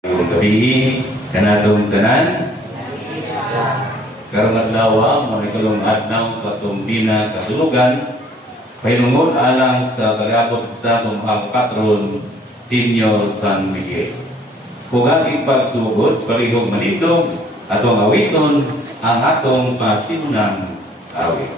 Gabi kanatong tanan karong adlaw mo ikalong adlaw sa tumbina kasulugan pahinungod alang sa kaliabot sa tumang patron Senior San Miguel. Kung ating pagsugod palihog manitong atong awiton ang atong pasinunang awit.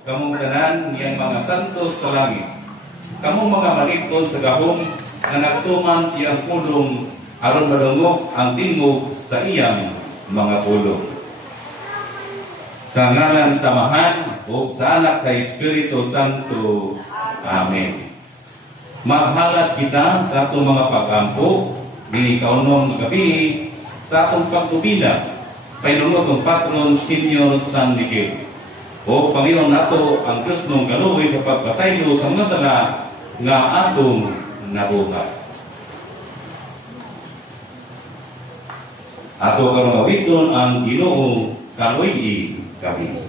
Kamong tanan niyang mga santos sa langit, kamong mga maligton sa gahom na nagtuman siyang pulong aron malungog ang tingog sa iyang mga pulong. Sa ngalan samahan o sa anak sa Espiritu Santo. Amen. Maghalat kita sa atong mga pag-ampo dili kaunong gabi sa atong pagtubila painunod ng patron Senior San Miguel. O Panginoon nato ang Kristong kaluoy sa pagpasaylo sa mga sala nga atong nabuhat. Ato karong awiton ang Ginoo kaluoy kami.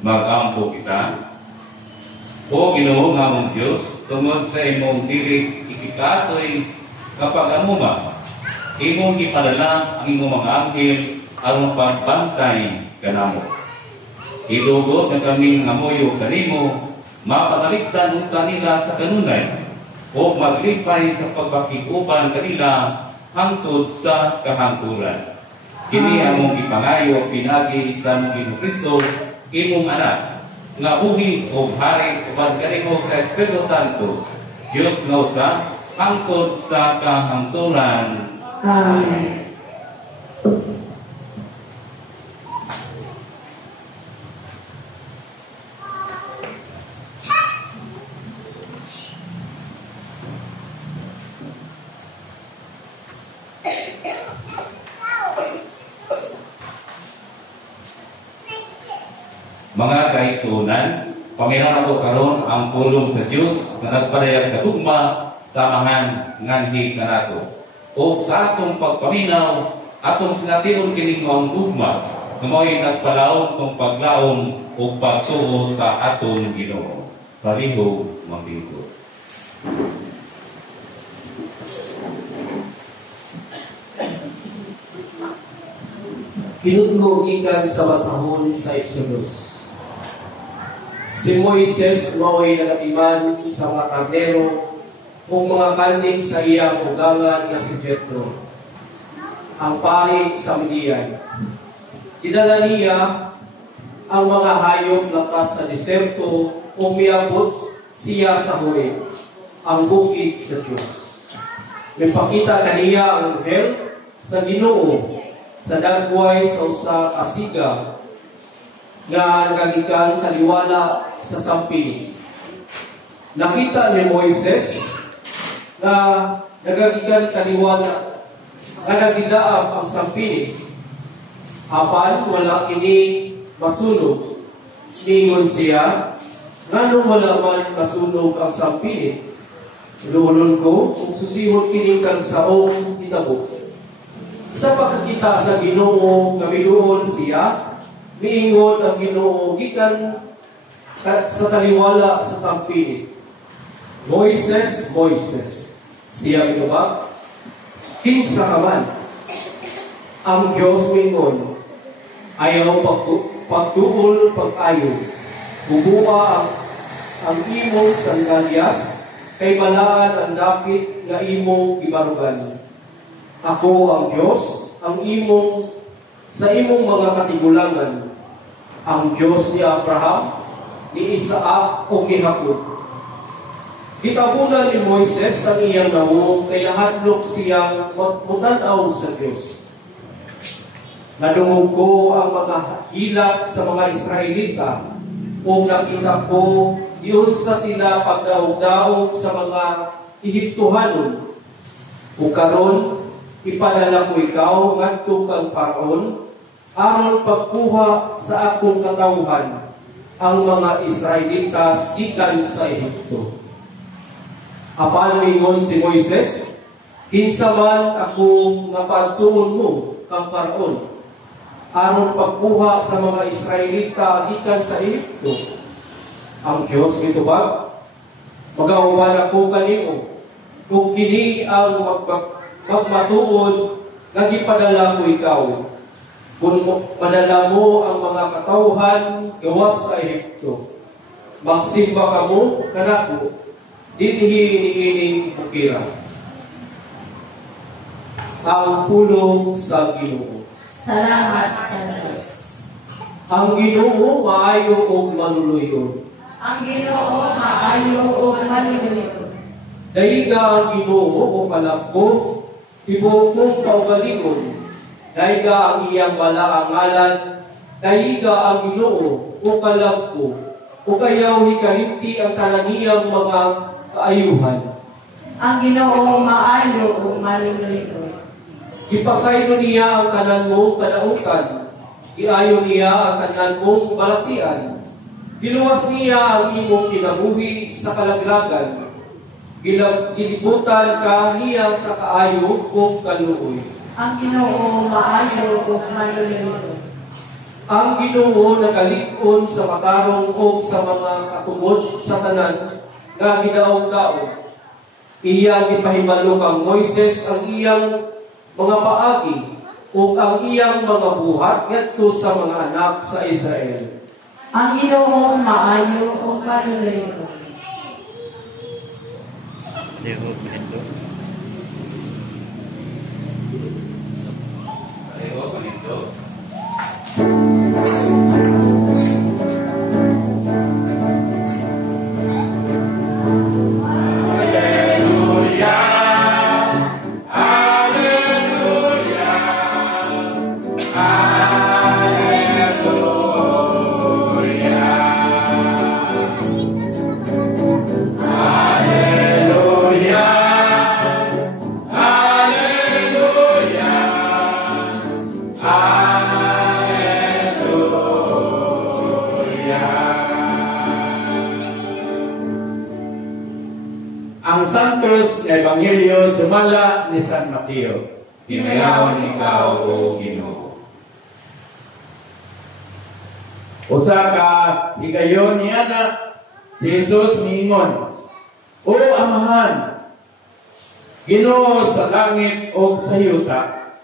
Magampo kita. O Ginoo nga mong Diyos, tungod sa imong tirik ikikasoy kapag amuma, imong ipadala ang imong mga anghel aron pagbantay kanamo. Idugot na kaming ngamuyo kanimo, mapatalikdan unta nila sa kanunay, o maglipay sa pagbakikupan kanila hangtod sa kahangturan. Kini among ipangayo pinagi sa Ginoong Kristo, imong anak, nga buhi o hari uban kanimo sa Espiritu Santo, Diyos nga usa, hangtod sa kahangturan. Amen. Mga kaigsuonan, Panginoon nato karon ang pulong sa Dios nga nagpadayag sa tugma samahan nganhi kanato. O sa atong pagpaminaw atong sinatinon kining maong tugma, nga mao'y nagpalaom kung paglaom o pagtuo sa atong Ginoo. Palihog maglingkod. Kinudlo gikan sa basahon sa Exodus. Si Moises mao'y nagatiman sa mga kardero kung mga kanding sa iyang ugangan na si Jethro, ang pari sa Midian. Idala niya ang mga hayop lakas sa deserto o miabot siya sa Horeb, ang bukid sa Diyos. Nagpakita kaniya ang anghel sa Ginoo sa dagway sa usa ka siga nga nagagikan kaliwala sa sampili. Nakita ni Moises na nagagikan kaliwala nga nagidaap ang sampili. Apan wala kini masunog. Ningon siya, ngano wala man masunog ang sampili. Luhulon ko kung susihon kini kang saong hitabo. Sa pagkakita sa Ginoo nga miluon siya, miingon ang Ginoo gikan sa taliwala sa sampili. Moises, Moises. Siya mitubag, kinsa ka man. Ang Diyos miingon, ayaw pagtuol pag-ayo. Bubuka ang imong sandalyas, kay balaan ang dapit nga imong ibarugan. Ako ang Diyos, ang imong sa imong mga katigulangan, ang Diyos ni Abraham, ni Isaac o ni Jacob. Gitabunan ni Moises ang iyang nawong, kaya hadlok siyang mutanaw sa Diyos. Nadungog ko ang mga hilak sa mga Israelita, kung nakita ko, iyon sa sila pagdaog-daog sa mga Ehiptohanon. O karon, ipadala ko ikaw ngadto kang Paraon, aron pagkuha sa akong katawhan ang mga Israelitas gikan sa Ehipto. Apan ingon si Moises, kinsa man ako nga pagtuon mo kang Paraon, aron pagkuha sa mga Israelita gikan sa Ehipto. Ang Diyos mitubag, magauban ako kanimo, kung kini ang magmatuod nga gipadala ko ikaw, kung madala mo ang mga katawhan gawas sa Ehipto. Magsimba ka mo kanako, dinhi niining bukira. Ang pulong sa Ginoo. Salamat sa Diyos. Ang Ginoo maayo ug manuluyon. Ang Ginoo maayo ug manuluyon. Daiga ang Ginoo o palakbo, ibukong kaugalingon. Daiga ang iyang balaangalan, daiga ang Ginoo o kalabko, o kayaw hikalimti ang kananiyang mga kaayuhan. Ang Ginoo maayo ug manuluyon. Ipasaylo niya ang tanan mong kadautan, iayo niya ang tanan mong balatian. Giluwas niya ang imong kinabuhi sa kalaglagan. Gilibutan ka niya sa kaayo kung kaluoy. Ang Ginoo maayo ug manuluyon. Ang Ginoo nagalig-on sa matarong o sa mga katungod sa tanan nga gidaog-daog. Iyang gipahibalo kang Moises ang iyang mga paagi o ang iyang mga buhat ngadto sa mga anak sa Israel. Ang Ginoo maayo ug manuluyon. Palihog maglingkod. Ang Santos na Ebanghelyo sumala ni San Mateo. hinayawan ikaw, O Ginoo. Usa ka higayon niya na si Jesus miingon, O Amahan, Ginoo sa langit o sa yuta,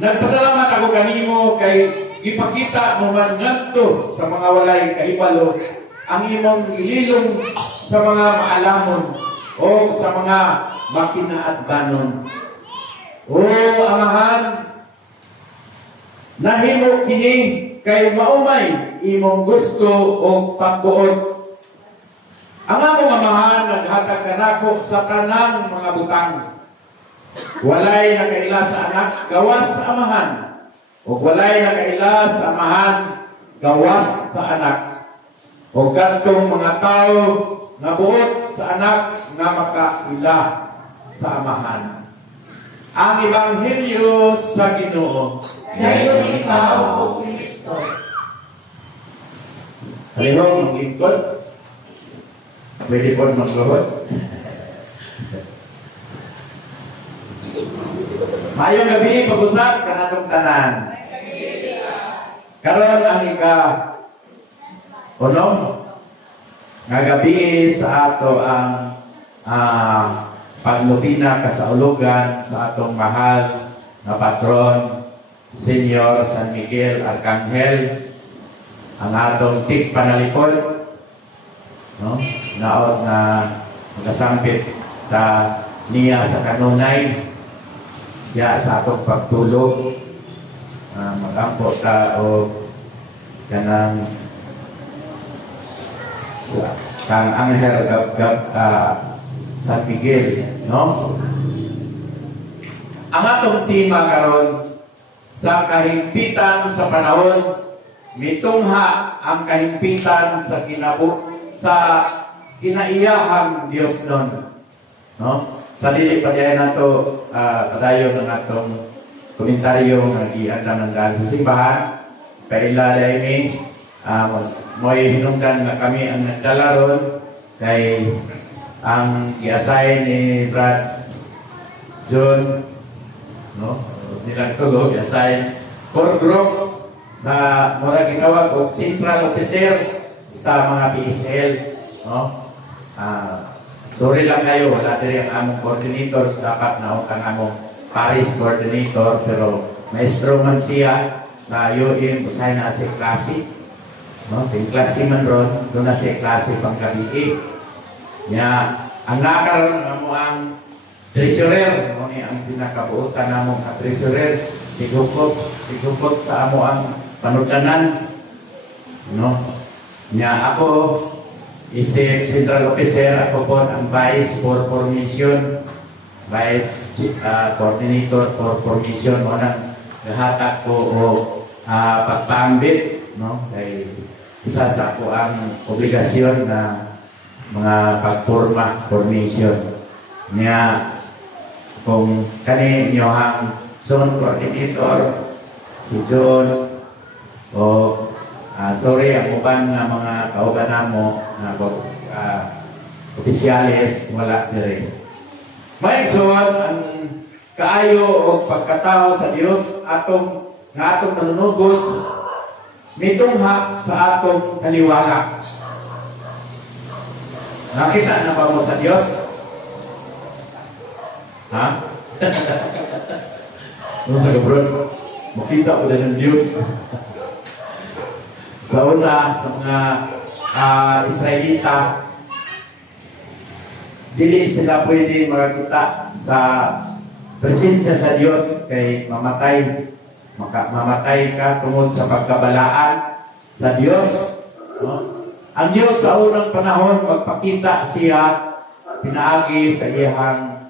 nagpasalamat ako kanimo kay gipakita mo man ngadto sa mga walay kahibalo ang imong ililong sa mga maalamon o sa mga makinaadbanon. O Amahan, nahimo kini kay maumay imong gusto o pagbuot. Ang among Amahan naghatag kanako sa tanang mga butang. Walay nakaila sa anak, gawas sa amahan. O walay nakaila sa amahan, gawas sa anak. O kadtong mga tao nga buot sa anak nga makaila sa amahan. Ang Ebanghelyo sa Ginoo. Ngayon ikaw, O Kristo. Halihong maglingkod. Pwede po magluhod. Mayong gabi, pag-usap, kanatong tanan. Karon ang ika-unom nga gabi sa ato ang paglupina kasaulugan sa atong mahal na patron, Senyor San Miguel Arcangel, ang atong tigpanalikod, no? Naot na magasampit ta niya sa kanunay, siya sa atong pagtulog, magampo ta o kanang kang Anghel Gab San Miguel, no? Ang atong tema karon sa kahimpitan sa panahon, mitungha ang kahimpitan sa kinaiyahang Dios nun, no? Sa dili pa diyan nato padayon ng atong komentaryo nga giandam ng dahil sa simbahan, paila dahil mo'y hinungdan nga kami ang nagdala ron kay ang i-assign ni Brad John, no? Nilang tulog, i-assign core group sa mura ginawag o central officer sa mga PSL, no? Sorry lang kayo, wala din ang among coordinators, dapat na ang among Paris coordinator, pero maestro man siya sa UM, usahay na sa klase, no? Yung klase man ron, doon na siya klase pang gabi. Ang nakaroon mo ang treasurer, no? Ang pinakabuutan na mo ang treasurer, tigukot sa amo ang panutanan, no? Ako, Central Officer, ako po ang Vice for Formation, Vice Coordinator for Formation, mo nang nahatak ko o pagpambit, no? Kay isa sa ako ang obligasyon na mga pagporma, formation. Kung kani nyo ang zone coordinator, si John, o sorry, ang uban nga mga kauban namo na opisyales wala dire. May ang kaayo o pagkatao sa Dios atong nanunugos mitungha sa atong kaliwala. Nakita na ba mo sa Dios? Ha? Ano sa gabrod? Makita ko din ng Diyos. Sa una, sa mga Israelita, dili sila pwede makakita sa presensya sa Diyos kay mamatay ka tungod sa pagkabalaan sa Diyos, no? Ang Diyos sa unang panahon magpakita siya pinaagi sa iyang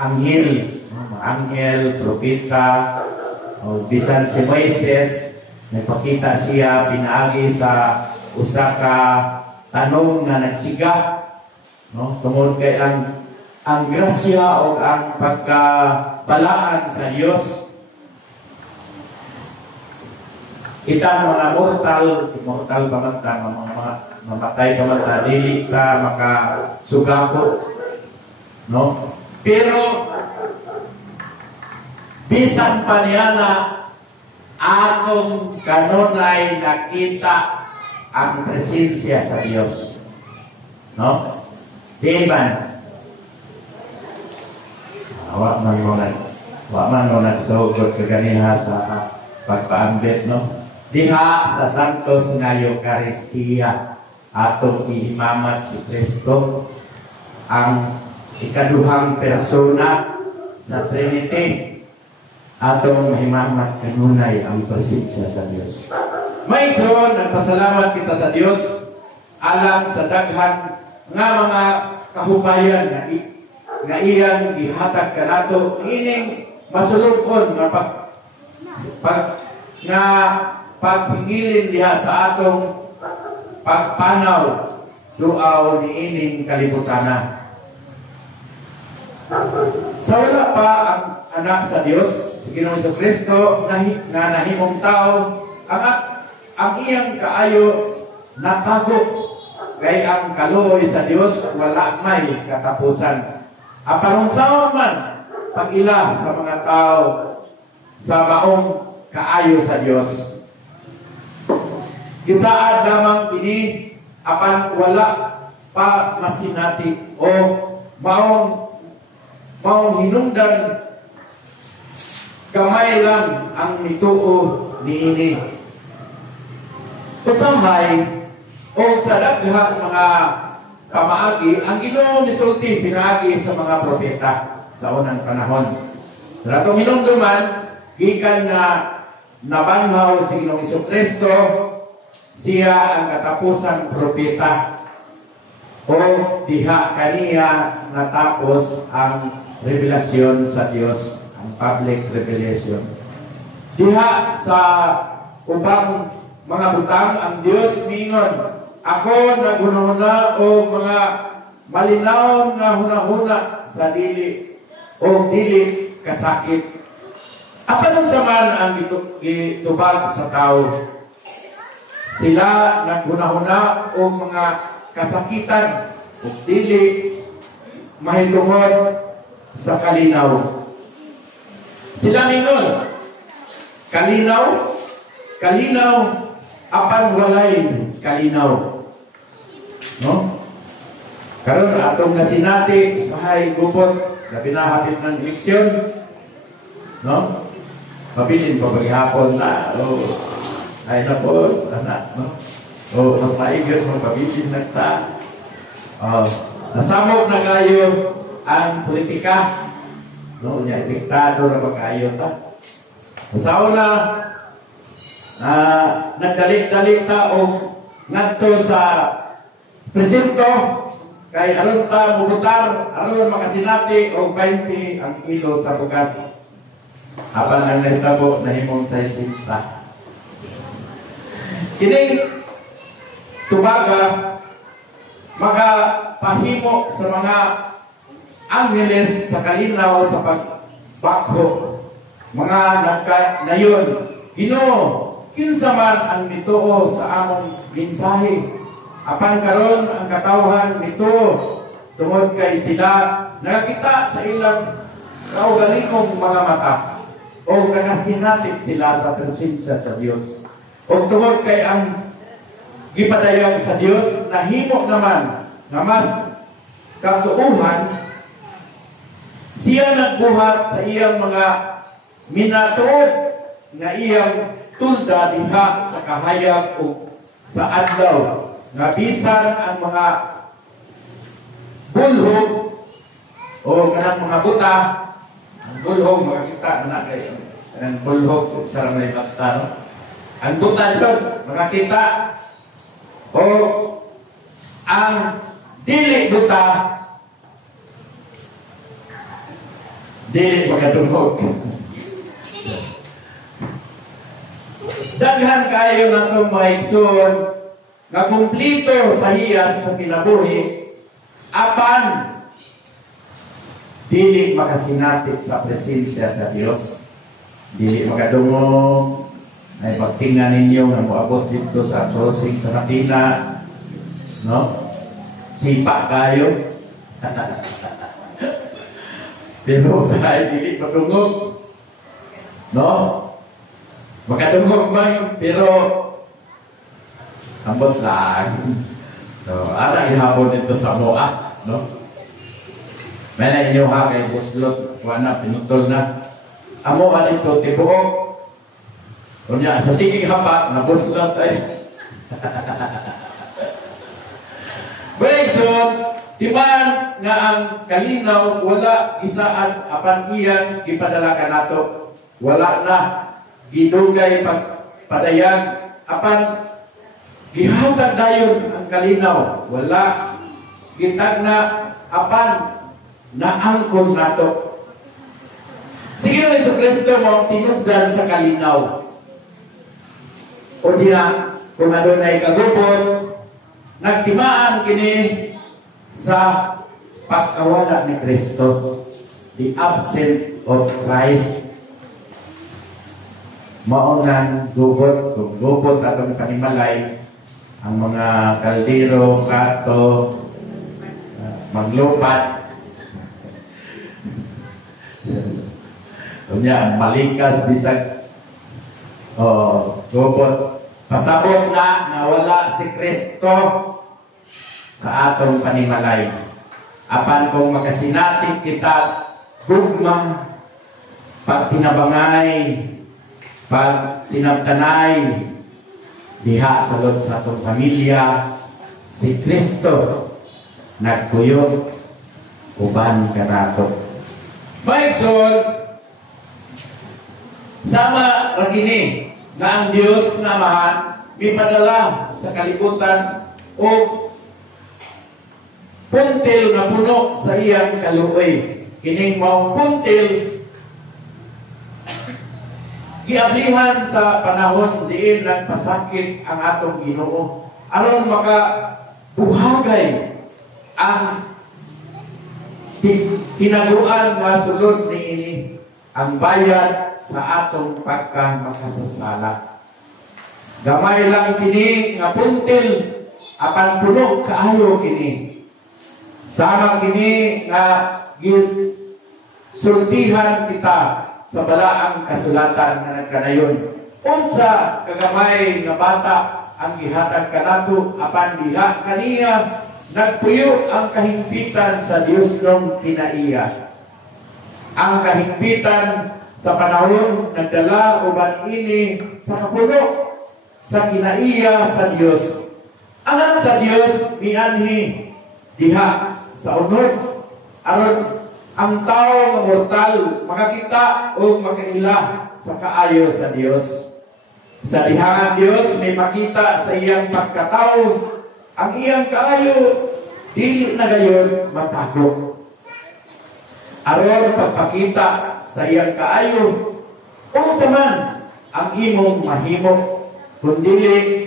anghel, anghel, propeta, o bisan si Moises, nagpakita siya pinaagi sa usa ka tanong na nagsiga, no? Tungod kay ang grasya o ang pagkabalaan sa Diyos. Kita mga mortal pa man ta, mamatay pa man sa dili sa makasugako, no? Pero bisan pa niya na atong kanunay nakita ang presensya sa Dios. No? Di man? Wa man mo nagsugod kaganiha sa pagpaambit, no? Diha sa Santos nga Eucharistia atong ihimamat si Kristo ang ikaduhang persona sa Trinity. Atong mahimamat kanunay ang presensya sa Dios. May so, nagpasalamat kita sa Dios alang sa daghan nga mga kahubayan nga iyang gihatag kanato ining masulukon nga pagpingilin diha sa atong pagpanaw duaw ni ining kalibutana. Sa wala pa ang anak sa Dios, si Ginoong Jesucristo na nahimong tao, ang iyang kaayo natago kay ang kaluoy sa Dios wala may katapusan. Apan unsaon man pag-ila sa mga tao sa maong kaayo sa Dios. Gisaad lamang ini apan wala pa masinati o maong hinungdan kamay lang ang mituo niini. Usahay o sa daghang mga kamaagi, ang Ginoo misulti pinagi sa mga propeta sa unang panahon. Sa atong hinungduman, gikan na nabanhaw si Ginoong Jesucristo, siya ang katapusang propeta o diha kaniya natapos ang revelasyon sa Dios, ang public revelation. Diha sa ubang mga butang ang Dios mingon, ako naghunahuna o mga malinaw na hunahuna sa dili o dili kasakit. Apan sa man ang gitubag sa tao? Sila naghunahuna o mga kasakitan o dili mahitungod sa kalinaw. Sila mingon, kalinaw, apan walay kalinaw. No? Karon atong nasinati sahay gubot na pinahapit ng eleksyon. No? Mabilin pa paghapon na. Ay na po, anak. No? Mas maigit magpabilin nagta. Nasamok na kayo ang politika. No? Diktado na pagkayo ta. Sa una, nagdalik-dalik ta o ngadto sa presinto kay aron ta mubutar, aron makasinati og 20 ang kilo sa bugas. Apan ang nahitabo nahimong sa sinta. Kining tubaga makapahimo sa mga angeles sa kalinaw sa pagbakho. Mga nagkanayon, Ginoo, kinsa man ang mituo sa among mensahe. Apan karon ang katawhan mituo tungod kay sila nakakita sa ilang kaugalingong mga mata o nakasinatik sila sa presensya sa Dios. O tungod kay ang gipadayon sa Dios nahimo naman na mas katuuhan, siya nagbuhat sa iyang mga minatuod na iyang tulda diha sa kahayag o sa adlaw nga bisan ang mga bulhog o kanang mga buta, ang bulhog makakita na kayo ang bulhog sa may bata, no? Ang buta dyan makakita o ang dili buta dili makatulhog. Daghan kayo na itong maigsoon nga kumplito sa hiyas sa kinabuhi apan dili makasinati sa presensya sa Dios, dili makadungog. Ay pagtingnan ninyo nga moabot dito sa crossing sa Makina, no? Sipa kayo. Pero sa dili padungog. No? Makadungog man, pero ambot lang. So, ara ihapon dito sa Moa, no? May na inyo ha kay buslot, wala pinutol na. Amo dito tibuok. Kunya sa sige hapat na buslot ay. Well, so, timan nga ang kalinaw wala isaan apan iyang gipadala kanato. Wala na gidugay pagpadayan apan gihatag dayon ang kalinaw. Wala gitag na apan naangkon nato. Sige na Yesu Kristo mo sinugdan sa kalinaw. O diya, kung adunay kagubon, nagtimaan kini sa pagkawala ni Kristo, the absent of Christ. Maungan gubot, kung gubot atong panimalay, ang mga kaldero, kato, maglupat, kunya malikas bisag gubot. Pasabot na wala si Kristo sa atong panimalay. Apan kung makasinatik kita gugma, pag tinabangay, pag sinabtanay, diha sulod sa atong pamilya, si Kristo nagkuyog uban kanato. Maigsoon, sama ragini na ang Diyos na Amahan ipadala sa kalibutan o puntil na puno sa iyang kaluoy. Kining mao puntil giablihan sa panahon diin nagpasakit ang atong Ginoo aron makabuhagay ang tinaguan nga sulod niini ang bayad sa atong pagkamakasasala. Gamay lang kini nga puntil apan puno kaayo kini. Sama kini nga sultihan kita sa balaang kasulatan nga nagkanayon. Unsa kagamay nga bata ang gihatag kanato apan diha kaniya nagpuyo ang kahimpitan sa Dios ng kinaiya. Ang kahimpitan sa panahon nagdala uban ini sa kapuno sa kinaiya sa Dios. Ang sa Dios mianhi diha sa unod aron ang tao nga mortal makakita o makaila sa kaayo sa Dios. Sa dihangan Dios may makita sa iyang pagkatao ang iyang kaayo dili na gayon matago. Aron pagpakita sa iyang kaayo kung saman ang imong mahimo kundili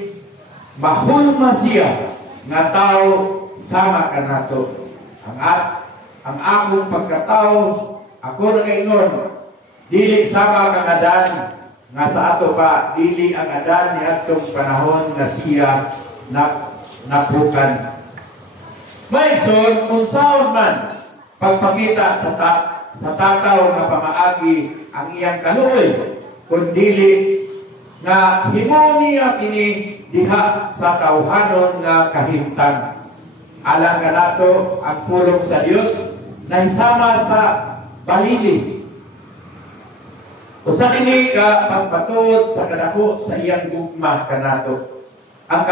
mahulma siya nga tao sama kanato. Ang akong pagkatao ako nagaingon dili sama kang Adan nga sa ato pa dili ang Adan ni atong panahon nga siya napukan. Maigsoon kung saan man pagpakita sa tataw nga pamaagi ang iyang kaluoy kundili nga himo niya kini diha sa tawhanon nga kahimtang. Alang kanato ang pulong sa Dios na isama sa balili. Usa kini ka pagpatuod sa kadako sa iyang gugma kanato. Ang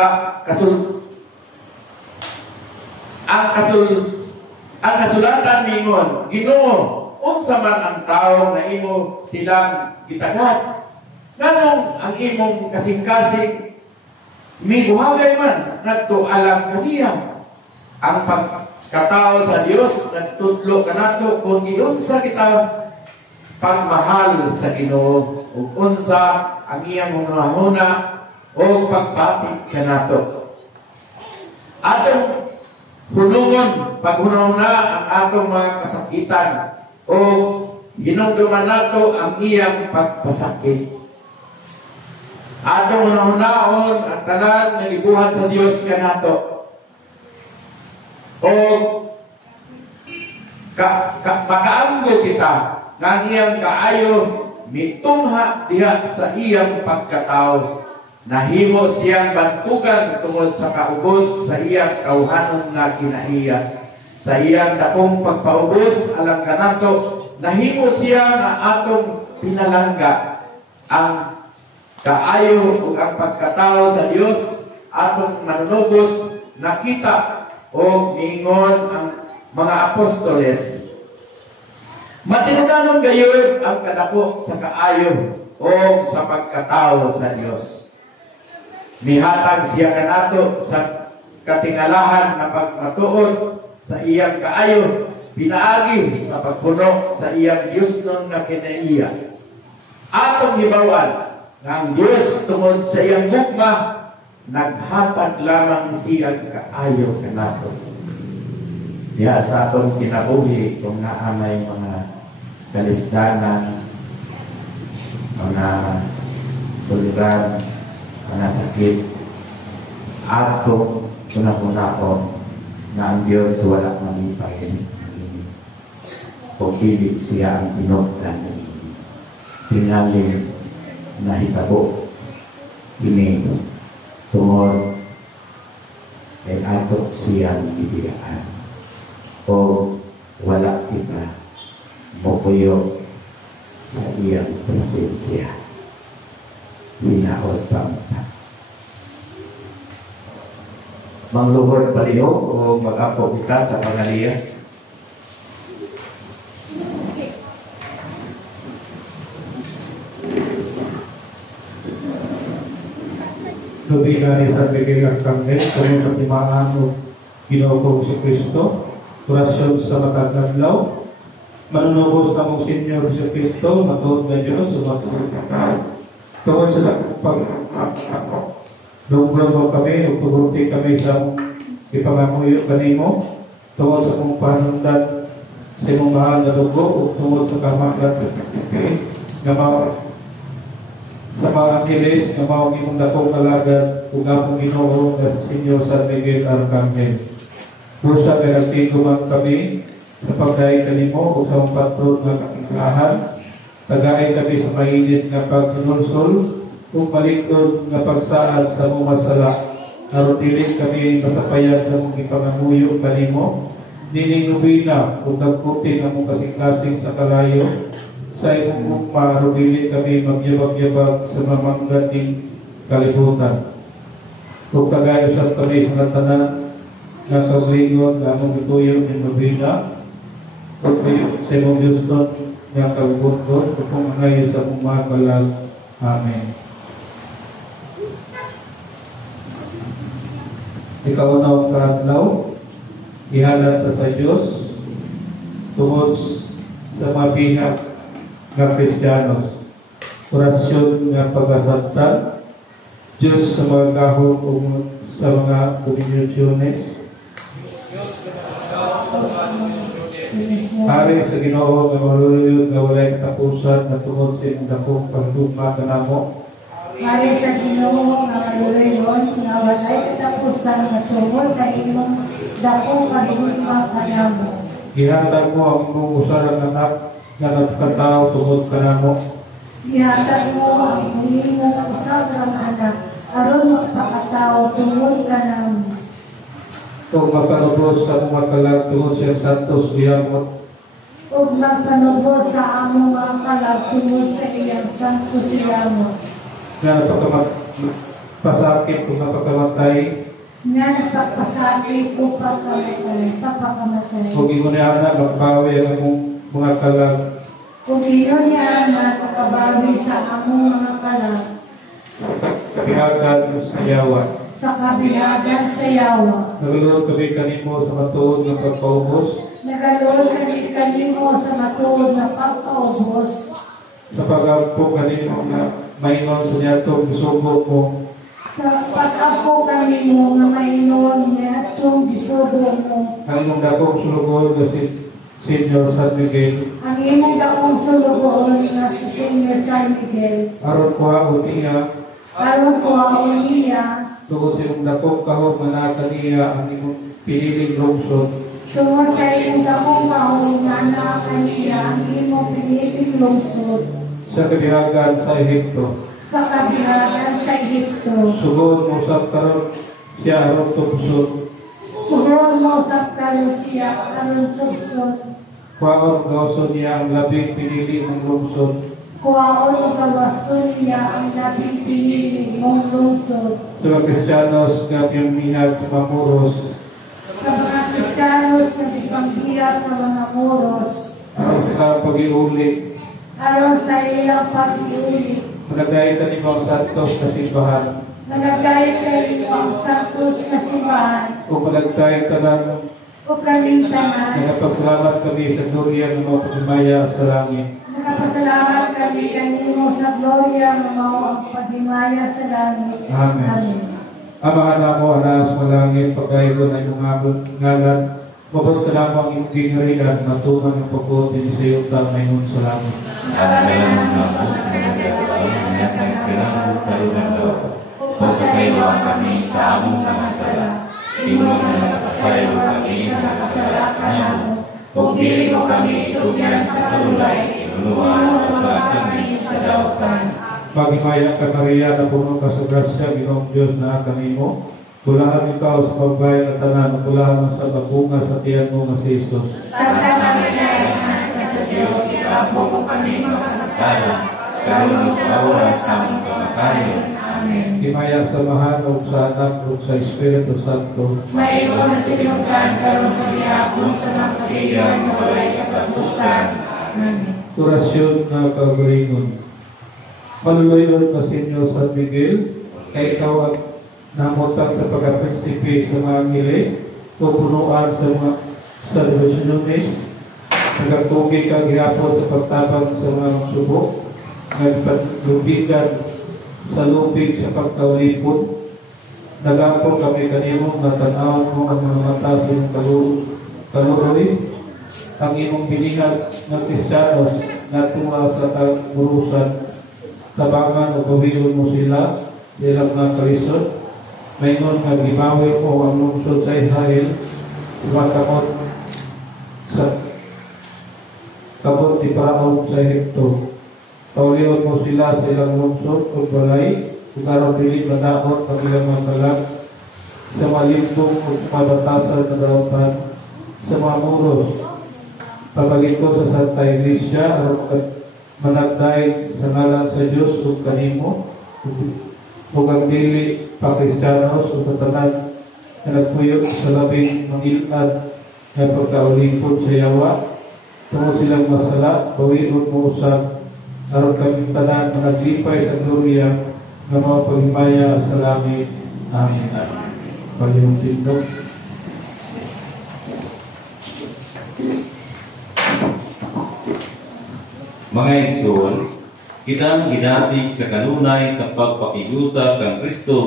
kasulatan ningon, Ginoo, unsa man ang tawo na imo silang gitagat. Nganong ang imong kasing-kasing mibuhagay man ngadto alang kaniya. Ang pagkatao sa Dios nagtudlo kanato kung giunsa kita pagmahal sa Ginoo ug unsa ang iyang hunahuna o pagpapit kanato. Atong hunungon paghunahuna ang atong mga kasakitan o ginungduman nato ang iyang pagpasakit. Atong hunahunahon ang tanan nga gibuhat sa Dios kanato. O makaamgo kita ng iyang kaayo mitungha diha sa iyang pagkatao. Nahimo siyang bantugan tungod sa kaubos sa iyang kauhanon nga kinaiya. Sa iyang dakong pagpaubos alang kanato, nahimo siya nga atong pinalangga ang kaayo ug ang pagkatao sa Dios atong manunubos nakita o niingon ang mga apostoles. Matinuganon gayon ang kadako sa kaayo o sa pagkatao sa Dios. Mihatag siya kanato sa katingalahan na pagmatuod sa iyang kaayo, pinaagi sa pagpuno sa iyang Diyos nun nga kinaiya. Atong hibawan ng Diyos tungod sa iyang gugma, naghatag lamang siya kaayo kanato. Diya sa atong kinabuhi kung naamay mga kalisdanan, mga tuliran, mga sakit, atong tunakon na ang Diyos wala malipahin. Kung pilit siya ang pinugtan, tingaling na hitabo, ini tungod ay ato siyang ibigaan. O wala kita mukuyo sa iyang presensya. Hinaot pa mangluhod paliho o mag-apo kita sa pangaliya. Lubi na ni sa bigay ang kangin kung sa timaan o Ginoo kong si Kristo, orasyon sa matag adlaw, manunubos na mong Senyor si Kristo, matuod na Diyos, matuod na tungod sa Lunggrong mo kami, ugtugunti kami sa ipangamuyo kanimo, tungod sa kong panundan sa imong mahal na dugo, tungod sa kamagat sa mga angeles, na mga imong dakong kalagad, ug among Ginoo na Senyor San Miguel Arcangel. Pusa pinagtigo man kami sa pagdaig kanimo ug sa mong patron nga katinglahan, tagay kami sa mainit nga pagsunulsol, kung malikod nga pagsaad sa mga sala, naroon dilig kami masapayan sa mong ipangamuyo kanimo, niningubina kung nagputi ng mong kasing-kasing sa kalayo, sa imong mukma, naroon kami magyabag-yabag sa mamanggating kalibutan. Kung kagayo sa kami sa tanan, nga kabligon na among ituyo ng nubina, kung sa imong Diyos nun, nga kalibutan, kung angayo sa mong mga balag. Amen. Ikaw na ang kaadlaw, ihalat sa Diyos, tungod sa mga pinag nga Kristiyanos. Orasyon nga pag-asabtan, Diyos sa mga kahong sa mga kombinasyones. Hari sa Ginoo nga maluluyod nga walay katapusan na tungod sa inyong dakong pagtugma kanamo. Hari sa Ginoo nga maluluyod nga walay katapusan na tungod sa inyong dakong pagtugma kanamo. Gihatag mo ang imong usarang anak nga nagkatao tungod kanamo. Ihatag mo ang imong usarang anak aron magpakatao tungod kanamo. Kung mapanubos sa mga kalag tungod sa santos liyamot. Ug magpanubos sa among mga kalag tungod sa iyang santos liyamot. Nga napakapasakit kung napakamatay. Nga nagpapasakit o pagpapakamatay. Kung imunihana, magpawi ang imong mga kalag. Kung iyon niya na sa kabawi sa among mga kalag. Kapihagan sa yawa. Sa kabilagan sa yawa. Nagulod kami kanimo sa matuod ng pagpaubos. Nagalood kami kanimo sa matuod na pagpaubos. Sa pag-ampo kanimo na maingon sa niyatong gisugo mo. Sa pag-ampo kanimo nga maingon niya itong gisugo mo. Ang imong dakong sulugod na si Senyor San Miguel. Ang imong dakong sulugoon nga si Senyor San Miguel. Aron ko ang niya. Aron ko ang niya. Tungod sa imong dakong kahog manasa niya ang imong piniling lungsod. Tungod sa imong dakong kahog manasa niya ang imong piniling lungsod. sa kabihagan sa Ehipto. sa kabihagan sa Ehipto. Sugod mo sa karon siya aron tupsod. Sugod mo sa karon siya aron tupsod. Kwaon gawson niya ang labing pinili mong lungsod. Kuwaon gawason niya ang labing pinili mong lungsod. Sa mga Kristiyanos nga piyamihag sa mamuros, Sa mga Kristiyanos sa ipanghirap sa mga muros, aron sa pag-iuli, aron sa iyang pag-iuli, managay tanim ang santos sa simbahan, nagagayat kayo ang santos sa simbahan, o managay tanan o kaming tanan. nagapagsalamat kami sa gloria ng mga pasimaya sa langit. Nagpasalamat kami kanino sa gloria ng mga paghimaya sa langit. Amen. Amahan na mo, anas, malangit, pagkaigo na iyong ngalan, mabot ka lamang iyong ginarilan, matuman ang pagbuti sa iyong tamayon sa langit. Amen. Pasaylo kami sa among mga sala. Imo na napasaylo kami sa kasalanan mo. Huwag dili mo kami itugyan sa kalulay. Inuluhan sa kami sa dautan. Maghimaya ka Maria na puno ka sa grasya, Ginoong Diyos na kami mo. Bulahan ikaw sa pagbayan at tanan, bulahan mo sa pabunga sa tiyan mo nga si Jesus. Santa Maria, Ina sa Diyos, Ipapo mo kami makasasala. Karunong kaawat sa among kamakayon. Amen. Himaya sa Mahal o sa Anak o sa Espiritu Santo. maiwan sa sinugkan karon sa biyakon sa mga Iyan mo ay katapusan. Amen. Orasyon na kagalingon. Maluluyon na sa inyo San Miguel, kay ikaw ang namutang sa pagkaprinsipi sa mga angeles, o punuan sa mga salvationes, nagatugi ka gihapon sa pagtabang sa mga subok, nagpaglubigan sa lupig sa pagkaulipon, nagapon kami kanimo na tanaw mo ang mga mata sa iyong kaluroy, ang imong bilingan ng Kristiyanos na tunga sa kagurusan, tabangan o pawiyon mo sila, ilang mga kalisod, mayroon nga gibawi mo ang lungsod sa Israel, sumatamot sa kabot ni Paraon sa Ehipto. Pauliwan mo sila sa ilang lungsod o balay, kung araw pilit madaot ang ilang mga kalag, sa malimpong o mabatasan na dautan, sa mga muros, pagkalito sa Santa Iglesia, managday sa ngalan sa Diyos o kanimo, o ang dili pa Kristiyanos o katanan na nagpuyog sa labing mangilad na pagkaulipon sa yawa, tungo silang masala, bawiron mo usap, aron kami tanan na naglipay sa gloria ng mga paghimaya sa langit. Amen. Pagayong tindog. Mga igsoon, kitang ginatig sa kanunay sa pagpakiusap ng Kristo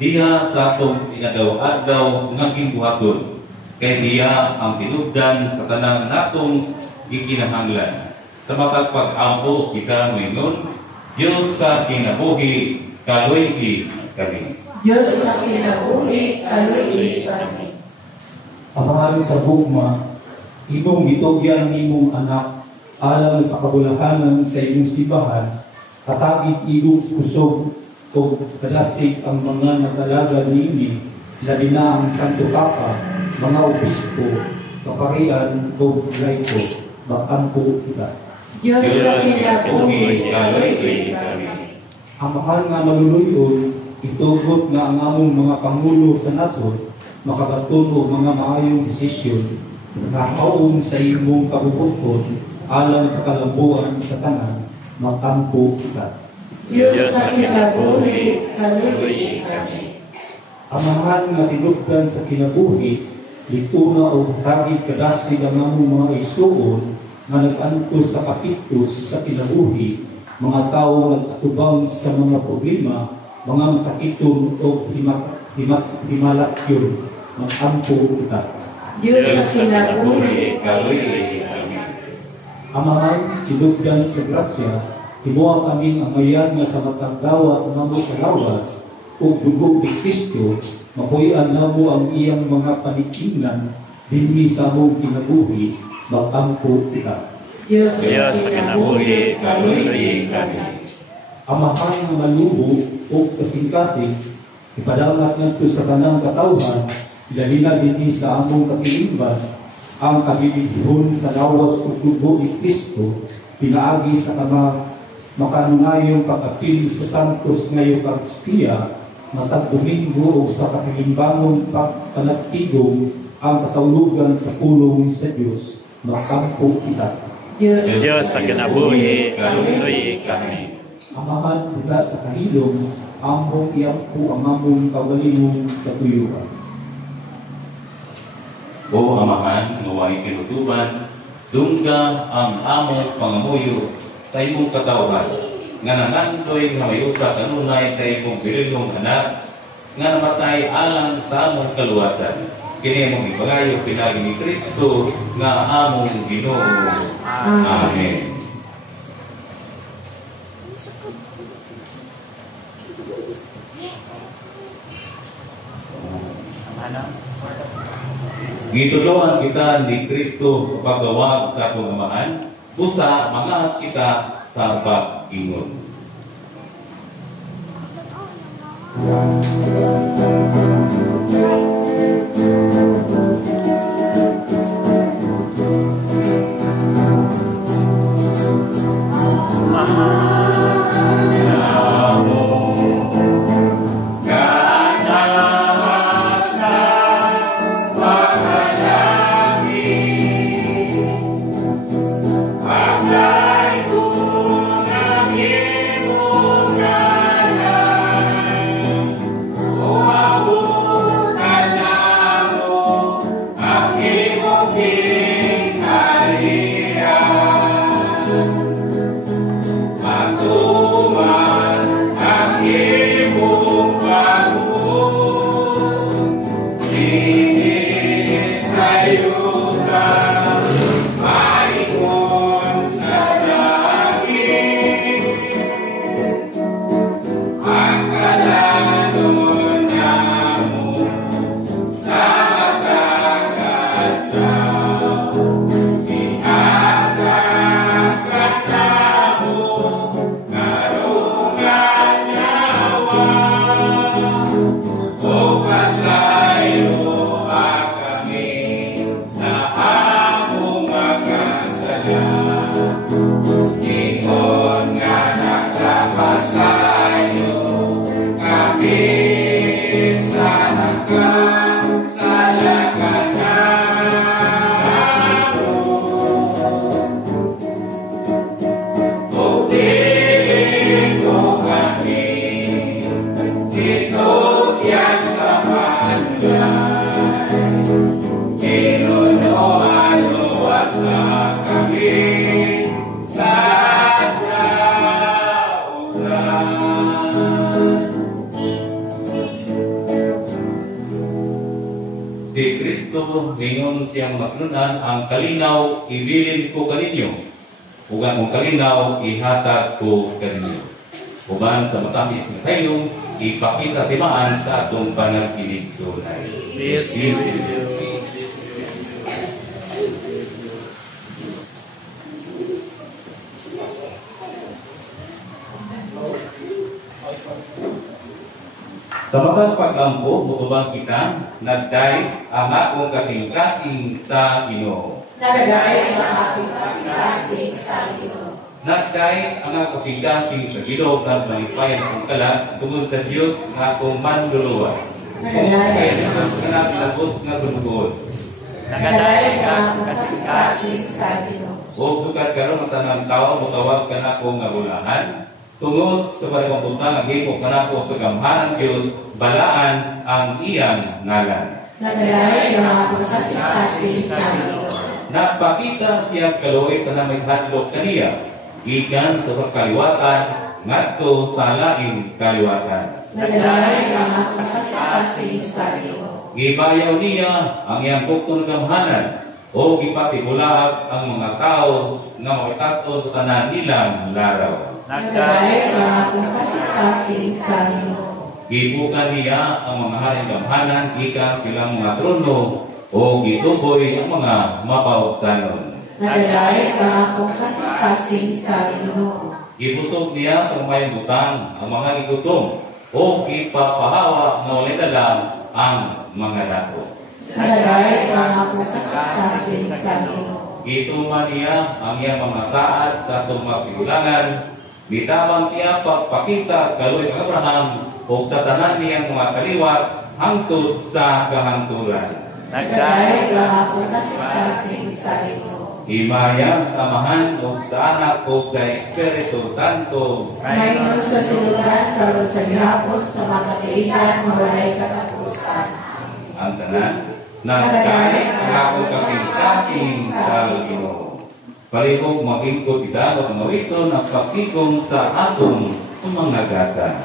diha sa atong inadaw-adlaw nga gingbuhaton, kay siya ang tinubdan sa tanang natong gikinahanglan. Sa makapag-ampo kita ngayon, Diyos sa kinabuhi, kaluy kami. Diyos sa kinabuhi, kaluy kami. Amahan sa bugma, imong gitugyan ang imong anak, alam sa kabulahanan sa imong simbahan, katagit imong kusog o kalasig ang mga nagalaga nini, labi na ang Santo Papa, mga obispo, kaparian o laiko, bakampo kita. Diyos sa kinabuhi, kaluy kami. Ang mahal nga maluluyon, itugot nga ang among mga pangulo sa nasod, makakaton og mga maayong desisyon, nga haon sa imong kabubukod, alang sa kalambuan sa tanan, matampo kita. Diyos sa kinabuhi, kaluy kami. Ang mahal nga tinubdan sa kinabuhi, lituna o tagit kadasig ang among mga igsuon, nga nag-antos sa kapitos sa kinabuhi, mga tao nag-atubang sa mga problema, mga masakiton o himalakyon, mag-ampo kita. Diyos sa kinabuhi, kaluy kami. Amahan, tinubdan sa grasya, himuha kami ang mayan nga sa matanggawa ng mga kalawas o dugog ni Kristo, mapuyan na mo ang iyang mga panitingnan, dinmi sa mong kinabuhi, mag-ampo kita. Diyos Diyos sa kinabuhi, kaluloy kami. Amahan nga malubo o kasing-kasing, ipadalamat ngadto sa kanang katawhan, ilalina dinhi sa among katilingban, ang kabilihon sa lawas ug dugo ni Kristo, pinaagi sa makanungayong pagkapili sa santos nga Eucharistia, matag Domingo o sa katilingbangon pagpanagtigong ang kasaulugan sa pulong sa Diyos, makampo kita. Diyos sa kinabuhi, kaluloy kami. Amahan mula sa kahilom, among iyampo ang among kawalimong katuyuan. O Amahan, naway kinutuban, dungga ang among pangamuyo sa imong katawhan, nga nanantoy nga mayusa kanunay sa imong birilong anak, nga namatay alang sa among kaluwasan. Kini mong ipagayo pinagi ni Kristo nga among Ginoo. Amen. Gitulungan kita ni Kristo sa paggawag sa akong Amahan, busa mangaas kita sa pag-ingon. Si Kristo ningon siyang maknunan ang kalinaw ibilin ko kaninyo, ug ang kalinaw ihatag ko kaninyo. Uban sa matamis nga kayo, ipakita timaan sa atong panagkinig sunay. Yes. Sa matang pag-ampo, mutubang kita, nagday ang akong kasing-kasing sa Ginoo. Nagagay ang kasing-kasing sa Ginoo. Nagday ang akong kasing-kasing sa Ginoo at malipayan kong kalat tungod sa Diyos nga akong manluluwa. Nagagay ang kanapilabot nga tungkol. ang kasing-kasing sa Ginoo. O sukat karon ang tanang tao, mutawag ka na kong ngagulahan. Tungod sa pagpapunta ng himo kanako sa gamhanan Diyos, balaan ang iyang ngalan. Nagagay ang kasing-kasing sa Ginoo. Nagpakita siyang kaluoy ka na may hadlok kaniya, ikan sa kaliwatan, ngadto sa laing kaliwatan. Nagagay ang kasing-kasing sa Ginoo. Gibayaw niya ang iyang bukton gamhanan, o gipatibulaag ang mga tao nga makitason sa tanan nilang laraw. Nagagay ang kasing-kasing sa Ginoo. Gibukan niya ang mga haring gamhanan, ikan silang mga trono, o gituboy ang mga mapausanon. Nadalay ka akong kasing sa Ginoo. Ibusog niya sa mayang butang ang mga igutom o ipapahawa na walay dala ang mga dako. Nadalay ka akong kasing sa Ginoo. Gituman niya ang iyang mga saad sa tumagpigulangan. Bitawan siya pagpakita kaloy ng Abraham o sa tanan niyang mga kaliwat hangtod sa kahantulan. Nadalay ka akong kasing sa Ginoo. Himayang samahan o sa anak o sa Espiritu Santo. Mayroon sa silugan, karoon sa gihapon, sa mga kailan, mawalay katapusan. Ang tanan, nagkait ang ako kapintasing sa Ginoo. Palihog magingkod idalo ang mawito na pakikong sa atong mga gasa.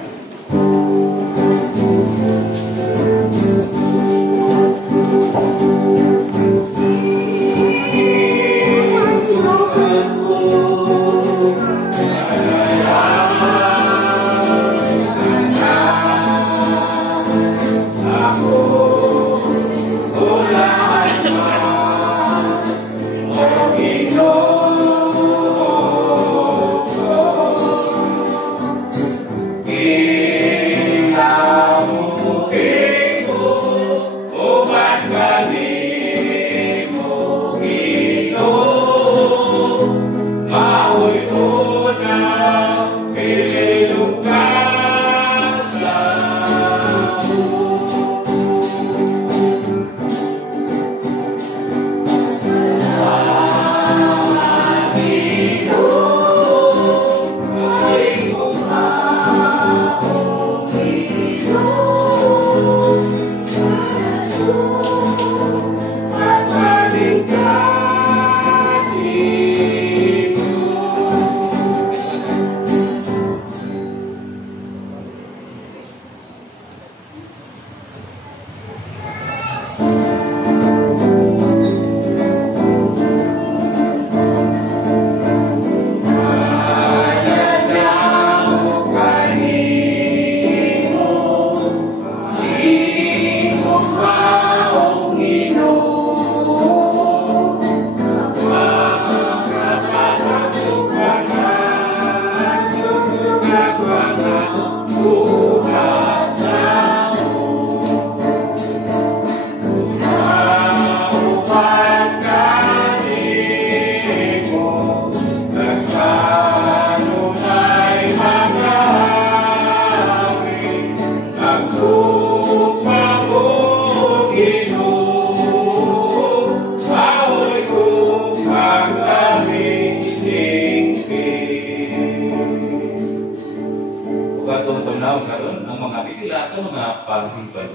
Karon ang mga bibila ito mga pagsipan.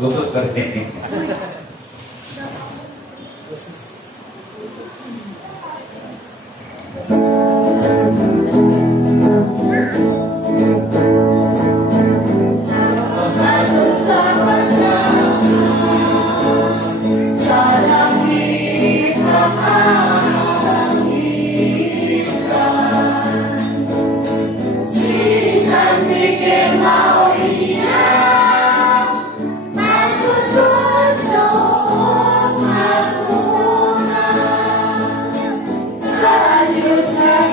Lutos ka rin. Sa Diyos na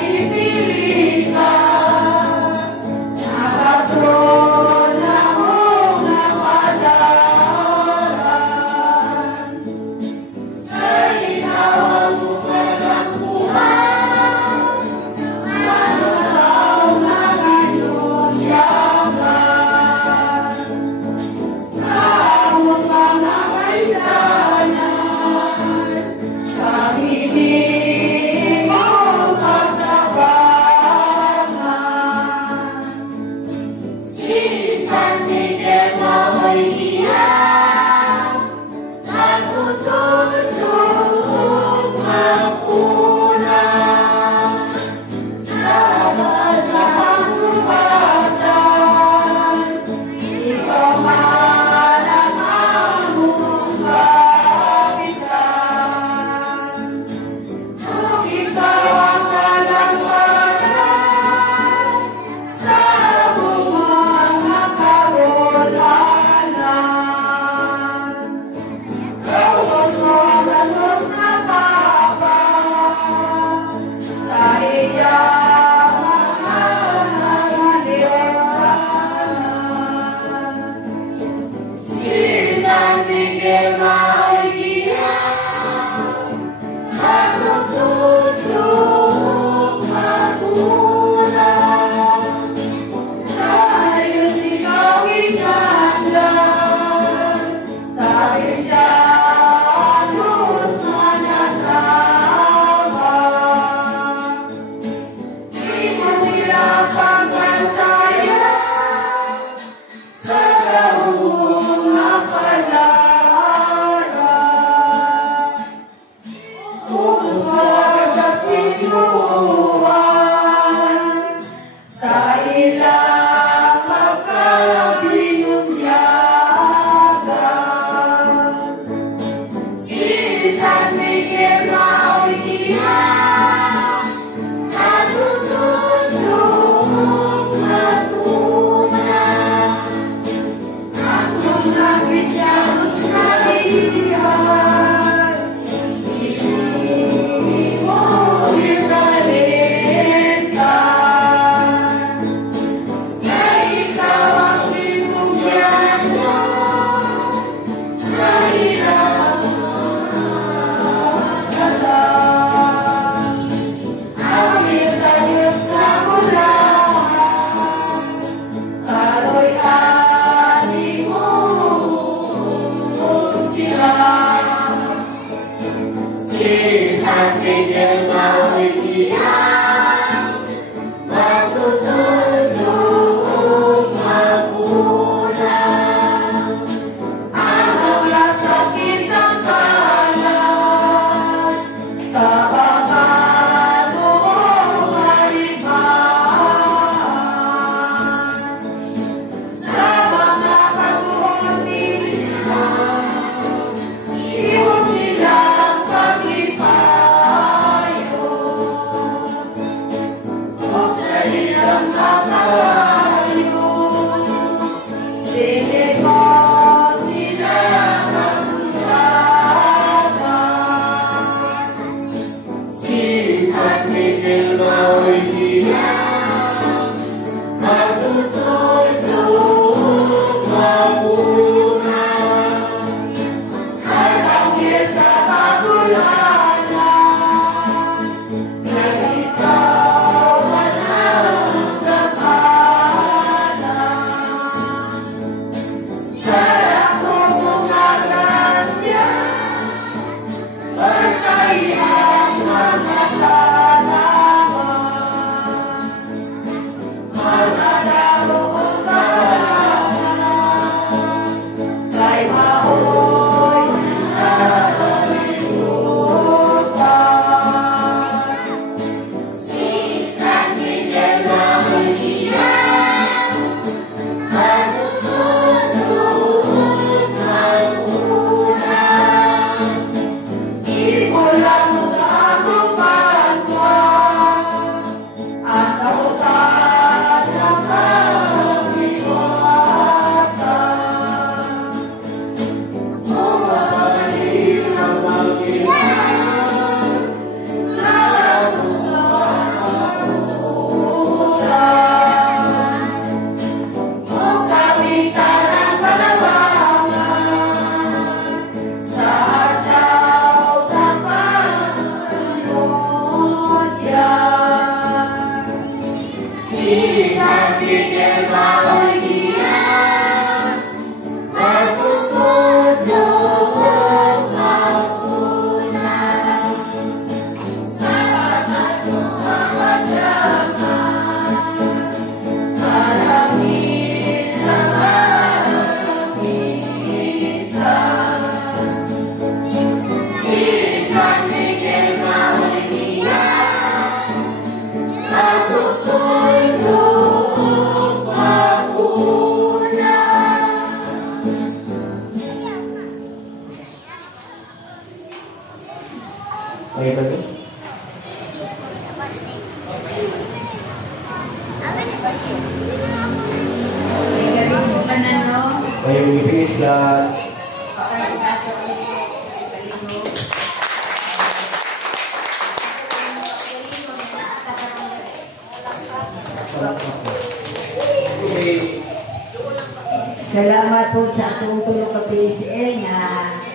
Salamat po sa atong tulong ka PSA nga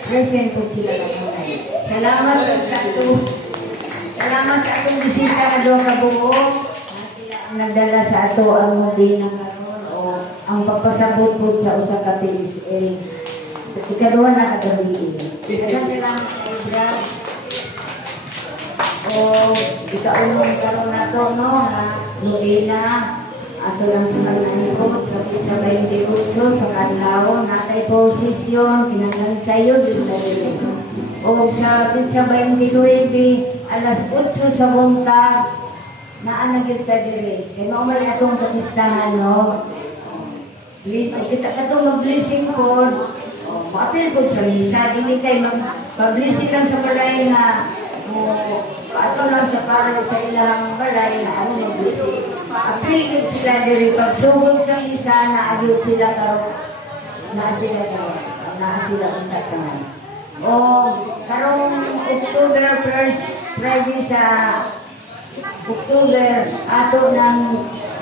present po sila kanunay. Salamat sa atong bisita nga doon ka buo. Sila ang nagdala sa ato ang muli ng karon o ang pagpasabot po sa usa ka PSA. Ikaduha na kagabi. Salamat sa Brad. O ikaunong karon nato no na Lorena. Ato lang sa kanilin ko, sa 28 sa kanilawon, nasa posisyon, pinanggang sa'yo, dito na rin. O sa 29, alas 8 sa buntag, naanagin sa diri. Kaya maumali atong kasistahan, no? Kita ka itong mag-blessing ko, mapil ko sa misa, hindi kayo mag-blessing lang sa balay na, ato lang sa para sa ilang balay na ano mag-blessing. Apil sila diri pagsugod sa isa na ayud sila karon na sila unta tanan. O karong October 1st Friday sa October ato ng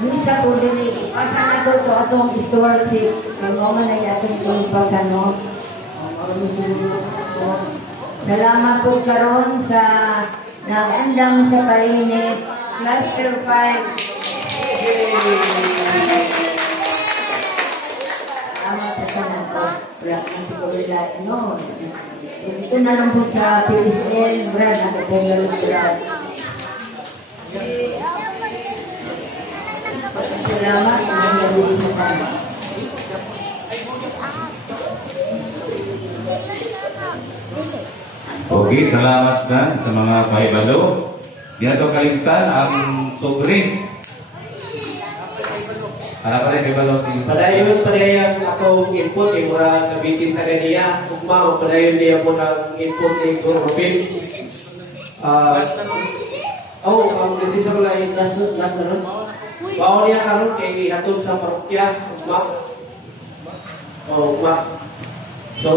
misa po diri pasa nato to atong stewardship kung mo man ay atong pagkano. Salamat po karon sa nagandang sa kainit Cluster 5. Salamat sa kanan po. Wala kang sigurila. No. Ito na lang po sa PSL. Brad, ako po yung Brad. Salamat. Salamat sa kanan. Okay, salamat sa mga paibalo. Di nato kalimtan ang sobre. Padayon padayon ako input yung mga kabitin na ganiya. Kung padayon niya po ng input ng Robin. Kasi sa mga last na ron. Baon niya karon kay gihatod sa parokya, ugma. Ugma. So,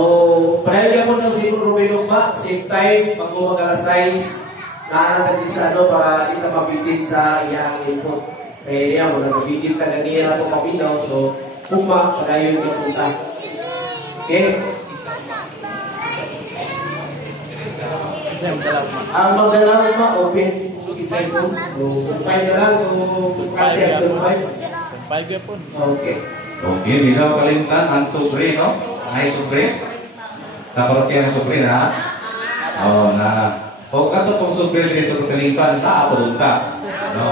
pareha mo na siguro Ruben ugma, same time, pag-uwag alas 6, naanatag sa ano para di ka mabitin sa iyang input. Kaya niya mo, nabitin ka ganyan ako kaminaw, so ugma, padayon ka punta. Okay? Ang magdala mo open sa cellphone. So, 5 na lang kung kasi ang 5. 5 yapon. Okay. Okay, di daw kalimtan ang sobre, no? Ay sobre. Sa parokya ng sobre na. Oh, na. O kato pong sobre dito kalimtan sa apulunta. No?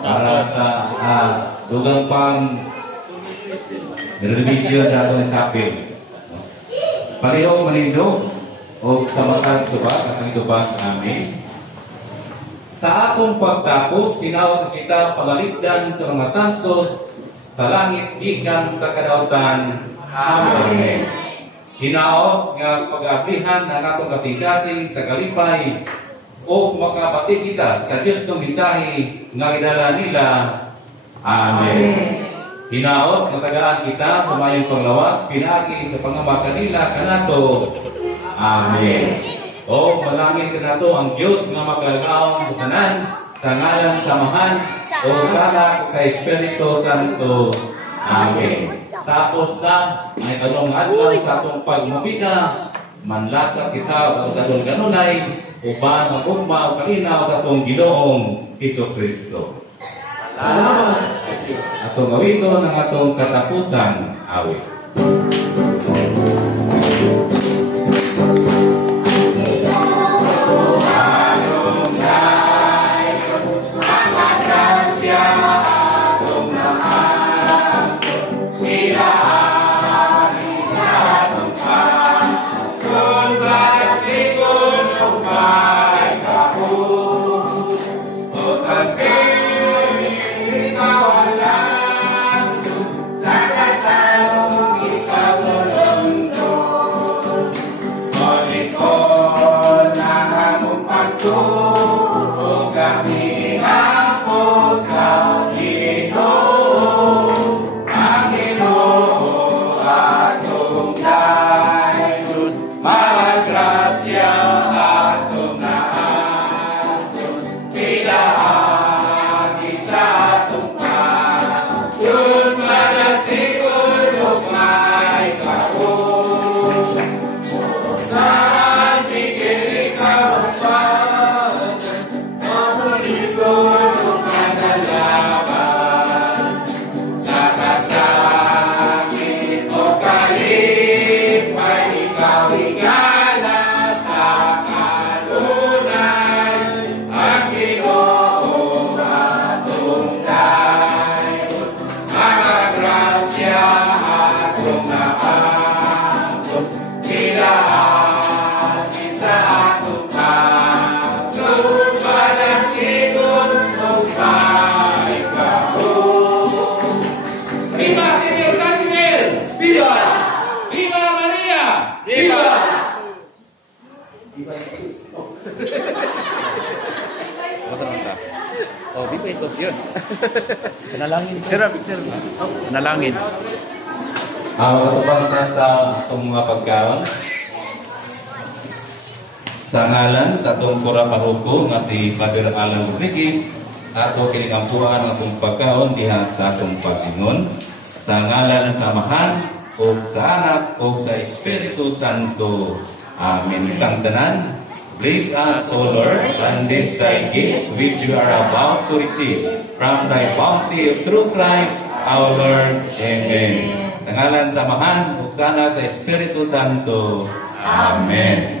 Para sa dugang pang revisyon sa atong shopping. No? Pareho manindo o sa matang tuba, katang tuba, amin. Sa atong pagtapos, tinawag kita pamaligdan sa mga santos sa langit gikan sa kadautan. Amen. Hinaot nga pag-abrihan na natong kasing-kasing sa kalipay o makabati kita sa Diyos ng mensahe nga gidala nila. Amen. Hinaot nga tagaan kita sa mayong panglawas pinagi sa pangamba kanila kanato. Amen. O malangin ka nato ang Diyos nga magalagaon sa tanan sa ngalan samahan o sana sa Espiritu Santo. Amen. Tapos na ay kanong adlaw sa atong pagmabida manlaka kita o sa atong kanunay uban magugma o kalinaw sa atong Ginoong Hesukristo. Salamat. Atong awiton ang atong katapusan awit. Oh, di ba ito yun? Panalangin. Picture. Panalangin. Matupang na sa itong mga pagkaon. Sa ngalan, sa itong kura pahuko, nga si Father Alan Rodriguez, ato kinikampuan ang itong pagkaon diha sa itong pagsingon. Sa ngalan ng samahan, o sa anak, o sa Espiritu Santo. Amen. Itang tanan. Bless us, O Lord, and this thy gift which you are about to receive from thy bounty of true Christ, our Lord. Amen. Sa ngalan samahan, o sa anak, sa Espiritu Santo. Amen.